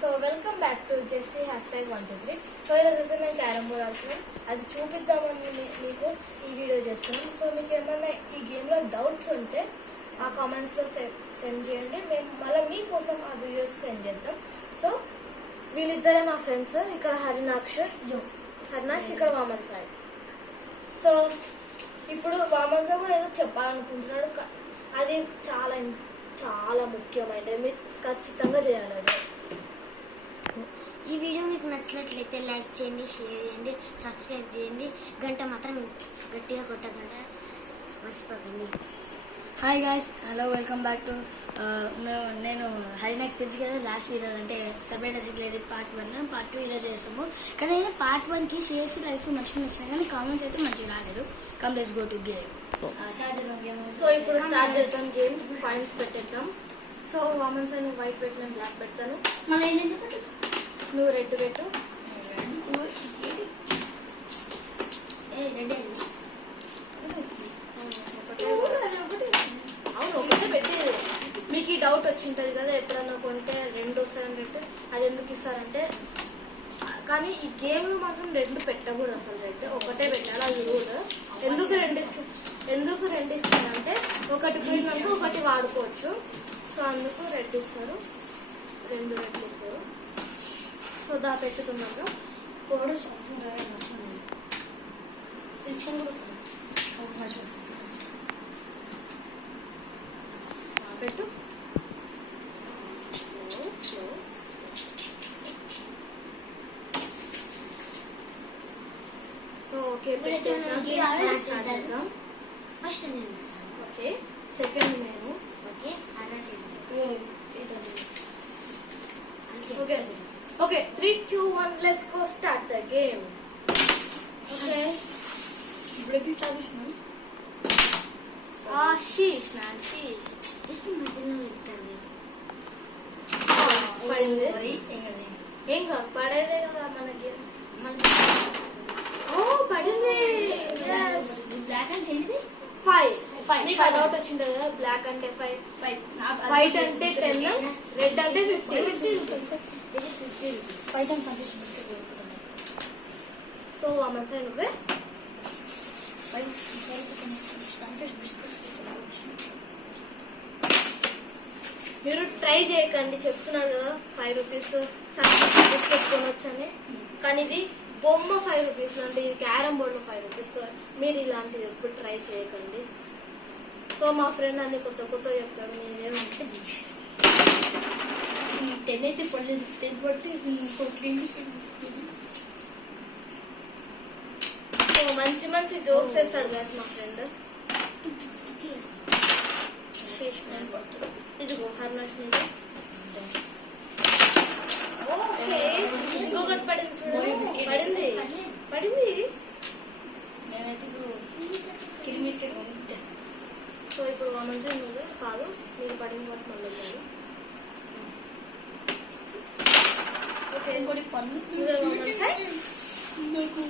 So welcome back to Jessie #123. So ఈరోజు అయితే మేము క్యారమ్ బోర్డ్ ఆడుతున్నాం. అది చూపిద్దామని మీకు ఈ వీడియో చేస్తున్నాం. సో మీకు ఏమన్నా ఈ గేమ్లో డౌట్స్ ఉంటే ఆ కామెంట్స్లో సెండ్ చేయండి. మేము మళ్ళీ మీకోసం ఆ వీడియోస్ సెండ్ చేద్దాం. సో వీళ్ళిద్దరే మా ఫ్రెండ్స్. ఇక్కడ హరినాక్ష్, ఇక్కడ వామన్ సాయి. సో ఇప్పుడు వామన్ సాయి కూడా ఏదో చెప్పాలనుకుంటున్నాడు. అది చాలా చాలా ముఖ్యమైనది, మీరు ఖచ్చితంగా చేయాలి. అది ఈ వీడియో మీకు నచ్చినట్లయితే లైక్ చేయండి, షేర్ చేయండి, సబ్స్క్రైబ్ చేయండి, గంట మాత్రం గట్టిగా కొట్టకుండా మర్చిపోకండి. Hi guys, hello, welcome back to నేను హరినాక్ష్ తెలుసు కదా. లాస్ట్ వీడియో అంటే సపరేట్ అసెక్యులేటెడ్ పార్ట్ 1, పార్ట్ 2 ఈరోజు చేస్తాము. కానీ పార్ట్ 1కి షేర్స్ లైఫ్ మంచిగా వస్తున్నాయి, కానీ కామెంట్స్ అయితే మంచిగా రాలేదు. Come let's go to game. Start చేద్దాం గేమ్. సో ఇప్పుడు స్టార్ట్ చేద్దాం గేమ్. పాయింట్స్ పెట్టేద్దాం. సో వామన్ సార్ నువ్వు వైట్ పెట్టి నేను బ్లాక్ పెడతాను. మళ్ళీ ఏంటి చెప్పండి, నువ్వు రెడ్ పెట్టు. అవును, ఒకటే పెట్టేది. మీకు ఈ డౌట్ వచ్చింటది కదా, ఎప్పుడన్నా కొంటే 2 వస్తాయని రెడ్. అది ఎందుకు ఇస్తారంటే, కానీ ఈ గేమ్లో మాత్రం 2 పెట్టకూడదు. అసలు రెడ్ ఒకటే పెట్టాలి, అది రూల్. ఎందుకు 2 ఇస్తారంటే ఒకటి పోయిందనుకో ఒకటి వాడుకోవచ్చు. సో అందుకు రెడ్ ఇస్తారు, 2 రెడ్లు ఇస్తారు. సో దా పెట్టుతున్నాను. కోడ్ షాపింగ్ ఫిక్షన్ కూడా వస్తుంది. పెట్టు. సో ఓకే, పెట్టేద్దాం. ఫస్ట్ నేను, ఓకే, సెకండ్ నేను. Okay, okay okay 3, 2, 1 let's go start the game. Okay, ఇప్పుడైతే సాధిస్తున్నాం. షీష్ మ్యాన్, షీష్. ఇప్పుడు మధ్యలో పెట్టాను. పడింది. ఏం కాదు, పడేదే కదా మన గేమ్. ఓ పడింది. బ్లాక్ అంటే ఏంటిది? 5. నీకు డౌట్ వచ్చింది కదా, బ్లాక్ అంటే 5, వైట్ అంటే 10, రెడ్ అంటే 50 రూపీస్. సో వామన్ సాయి నువ్వే. మీరు ట్రై చేయకండి, చెప్తున్నాడు కదా 5 రూపీస్ బిస్కెట్ కొనొచ్చని. కానీ ఇది బొమ్మ 5 రూపీస్, అంటే ఇది క్యారమ్ బోర్డ్లో 5 రూపీస్. మీరు ఇలాంటిది ఎప్పుడు ట్రై చేయకండి. సో మా ఫ్రెండ్ అన్ని కొత్త చెప్తాడు, నేనేమంటే 10 అయితే పడలేదు. 10 పడితే క్రీమ్ బిస్కెట్. సో మంచి మంచి జోక్స్ వేస్తాడు కదా మా ఫ్రెండ్. ఇదిగో హర్నాష్ నుంచి. ఓకే, ఇంకొకటి పడింది చూడండి. పడింది. నేనైతే ఇప్పుడు క్రీమ్ బిస్కెట్ కొనుక్కుంటే. సో ఇప్పుడు వామన్ సాయి నువ్వు కాదు, నీకు పడింది కాబట్టి మళ్ళీ కాదు. ఓకే, ఇంకోటి పళ్ళు. నువ్వే వామన్ సాయి. నాకు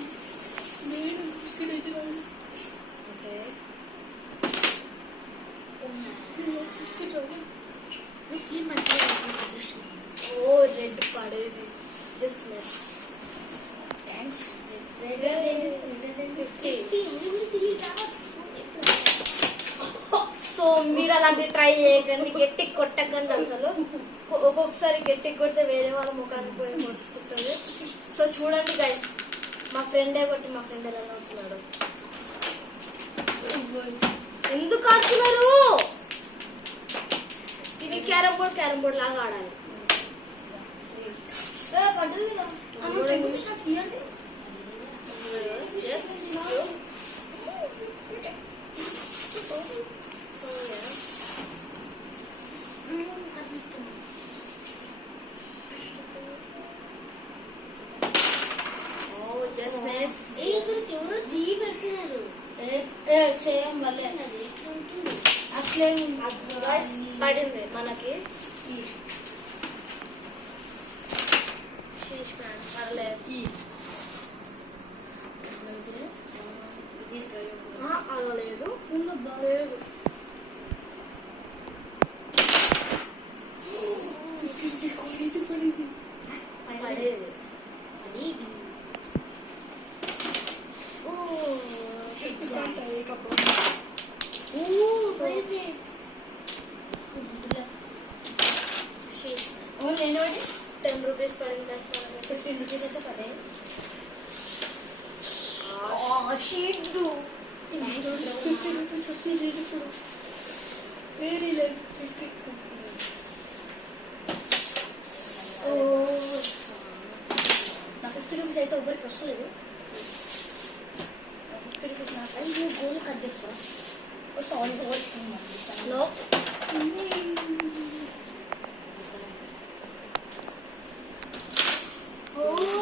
నేను బిస్కెట్ అయితే రాదు. ఓకే, బిస్కెట్ రాదు. ఓ రెడ్ పడేది, జస్ట్ మిస్. థ్యాంక్స్. 50. సో మీరు అలాంటి ట్రై చేయకండి, గట్టి కొట్టకండి. అసలు ఒక్కొక్కసారి గట్టి కొడితే వేరే వాళ్ళ ముఖానికి పోయి కొట్టుకుంటుంది. సో చూడండి గైస్, మా ఫ్రెండే కొట్టి మా ఫ్రెండ్ ఎలా అవుతున్నాడు. ఎందుకు ఆడుతున్నారు? ఇది క్యారమ్ బోర్డ్ లాగా ఆడాలి. చేయం వల్లే అట్లేం పడింది మనకి. శీష్ మ్యాన్ పర్లేదు. అలా లేదు. అది 10 రూపీస్ పడింది guys మనకి. 15 రూపీస్ అయితే పడాయి. షీట్ 50 రూపీస్ వచ్చి ఇప్పుడు వెరీ లైక్ బిస్కెట్. నా 50 రూపీస్ అయితే ఎవరికి వస్తలేదు. 50 రూపీస్ నాకు అయ్యో గోల్ కట్ చేసుకో. Sorry No.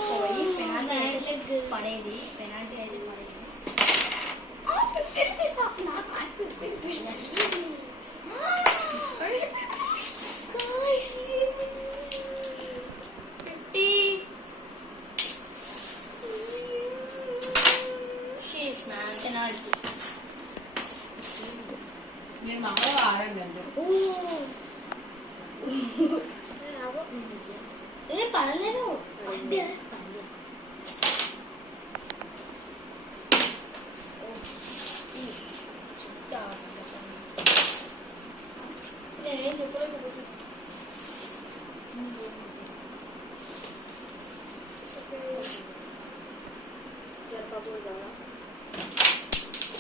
సారీ పెనాల్టీ అయితే పడేది. పెనాల్టీ అయితే పడేది. 50 రూపీస్ నాకు 50 రూపీస్. Sheesh man. పెనాల్టీ. నేను మామూలుగా ఆడండి అంతే. ఏ పడలేదు. నేనేం చెప్పలేకపోతే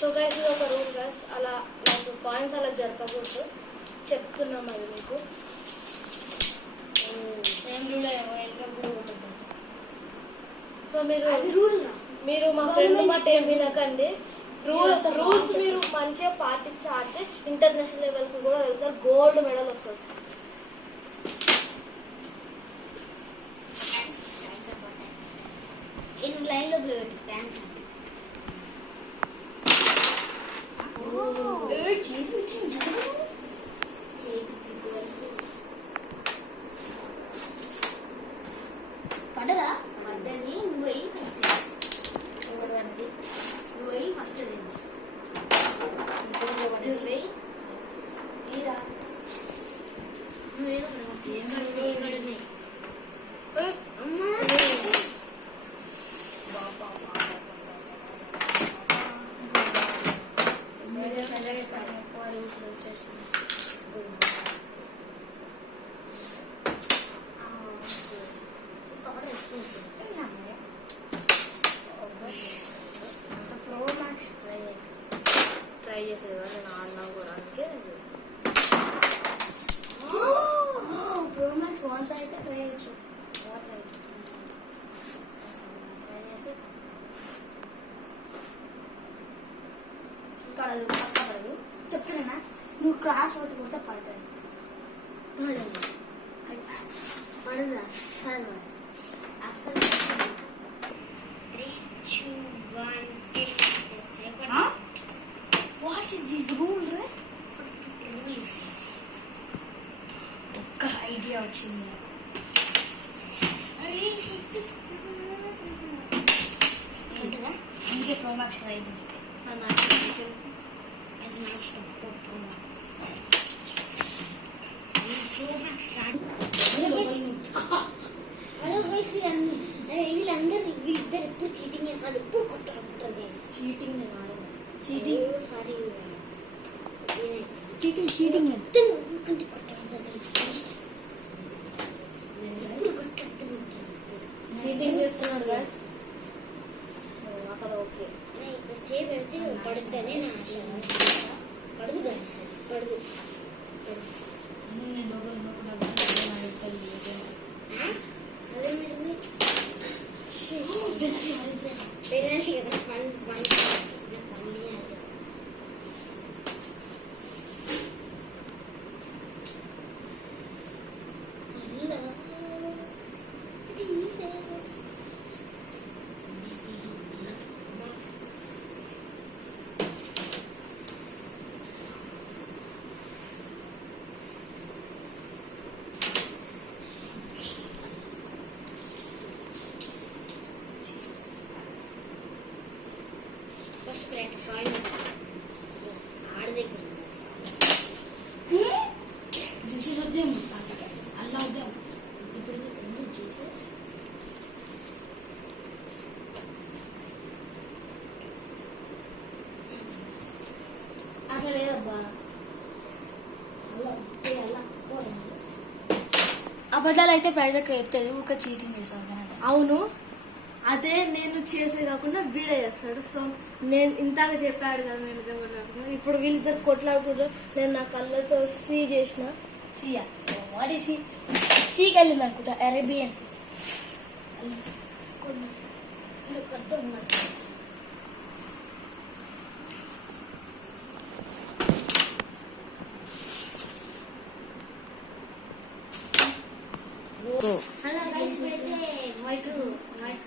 సో గైస్ ఇది ఒక రూల్ గైస్, అలా లైక్ కాయిన్స్ అలా జరపకూడదు చెప్తున్నాం అది మీకు. ఏం కూడా ఇంకా కూడా కొట్టద్దు. సో మీరు రూల్ మీరు మా ఫ్రెండ్ మాట ఏం వినకండి. రూల్స్ మీరు మంచిగా పాటించి ఆడితే ఇంటర్నేషనల్ లెవెల్ కి కూడా వెళ్తారు, గోల్డ్ మెడల్ వస్తుంది. నేను లైన్ లో బ్లేడ్ ఫ్యాన్స్ పడరా పడ్డది. నువ్వు వెయ్యి ఫస్ట్, ఒకటి పడ్డది. నువ్వు వెయ్యి ఫస్ట్ ఇంకొకటి ఒకటి వెయ్యి మీరా నువ్వేదో అమ్మా ట్రై చేసేది కదా నేను ఆడినా కూడా, అందుకే నేను చేస్తాను. ప్రో మ్యాక్స్ వన్స్ అయితే ట్రై చేయొచ్చు. ట్రై చేసి పడదు, పక్క పడదు. చెప్తున్నా నువ్వు క్రాస్ ఒకటి కొడితే పడుతుంది. పడదు పడదు అస్సలు అస్సలు 3, 2, 1 what is this rule ray? Rules ఒక్క ఐడియా వచ్చింది. ఉంటుందా? ఇంకే ప్రో మ్యాక్స్ ట్రై చేయండి. వీళ్ళందరూ వీళ్ళిద్దరు ఎప్పుడు చీటింగ్ చేస్తారు, ఎప్పుడు కొట్టారు గైస్. చీటింగ్ నేను ఆడను. చీటింగ్ సారీ చీటింగ్ కంటే కొట్టారు గైస్. ఎప్పుడు కొట్టాడుతూనే ఉంటారు. చీటింగ్ చేస్తున్నాడు గైస్ అక్కడ. ఓకే ఇక్కడ చేయి పెడితే పడుతుందనే నా ఆశ. పడదు గైస్, పడదు. అదేమిటి పెనాల్టీ కదా, ఫన్ ఫన్ ఫస్ట్ ప్రాక్టీస్ ఆడ దగ్గర జ్యూసెస్ వద్దాం అలా వద్దాం. ఇప్పుడు ఎందుకు జ్యూసెస్? అట్లా లేదబ్బా. అలా అలా అబద్ధాలు అయితే ప్రజలకు చెప్తుంది ఒక చీటింగ్ చేసావు అవును, అదే నేను చేసే కాకుండా వీడే చేస్తాడు. సో నేను ఇంతాక చెప్పాడు కదా మేము ఇద్దరం కొట్లాడుకున్నాం, ఇప్పుడు వీళ్ళిద్దరు కొట్లాడుకుంటారు. నేను నా కళ్ళతో సీ చేసిన. సియా వాట్ ఈస్ సీకి వెళ్ళింది అనుకుంటా, అరేబియన్ సీ. అర్థం ఉన్నది. అలా గైస్ పెడితే వైట్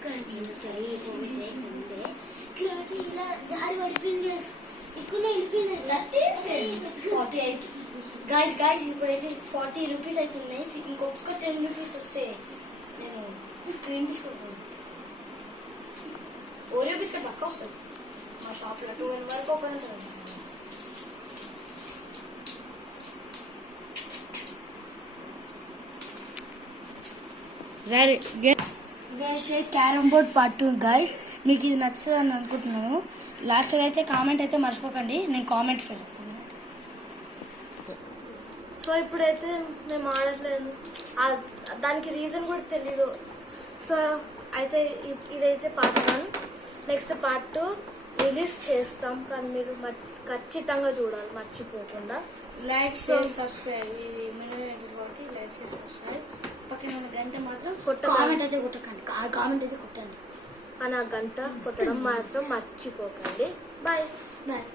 కంటుంది ఇట్లా ఇలా జారి పడిపోయింది ఇక్కడ వెళ్ళిపోయింది. గాయస్ ఇప్పుడైతే 40 రూపీస్ అయితే ఉన్నాయి. ఇంకొక 10 రూపీస్ వస్తే నేను క్రీమ్ బిస్కెట్ ఓరియో బిస్కెట్ పక్క వస్తుంది మా షాప్లో 12 వరకు ఓపెన్ అవుతుంది. క్యారమ్ బోర్డ్ పార్ట్ 2 గైస్, మీకు ఇది నచ్చుతుంది అని అనుకుంటున్నాను. లాస్ట్ అయితే కామెంట్ అయితే మర్చిపోకండి, నేను కామెంట్ ఫెయిల్. సో ఇప్పుడైతే మేము ఆడట్లేదు, దానికి రీజన్ కూడా తెలీదు. సో అయితే ఇదైతే పార్ట్ 1. నెక్స్ట్ పార్ట్ 2 రిలీజ్ చేస్తాం, కానీ మీరు ఖచ్చితంగా చూడాలి మర్చిపోకుండా. Like share subscribe. ఇది కాబట్టి లైక్ షేర్ సబ్స్క్రైబ్. పక్కన ఉన్న గంట మాత్రం కామెంట్ అయితే కొట్టకండి, కామెంట్ అయితే కొట్టండి. ఆ గంట కొట్టడం మాత్రం మర్చిపోకండి. బాయ్. బాయ్.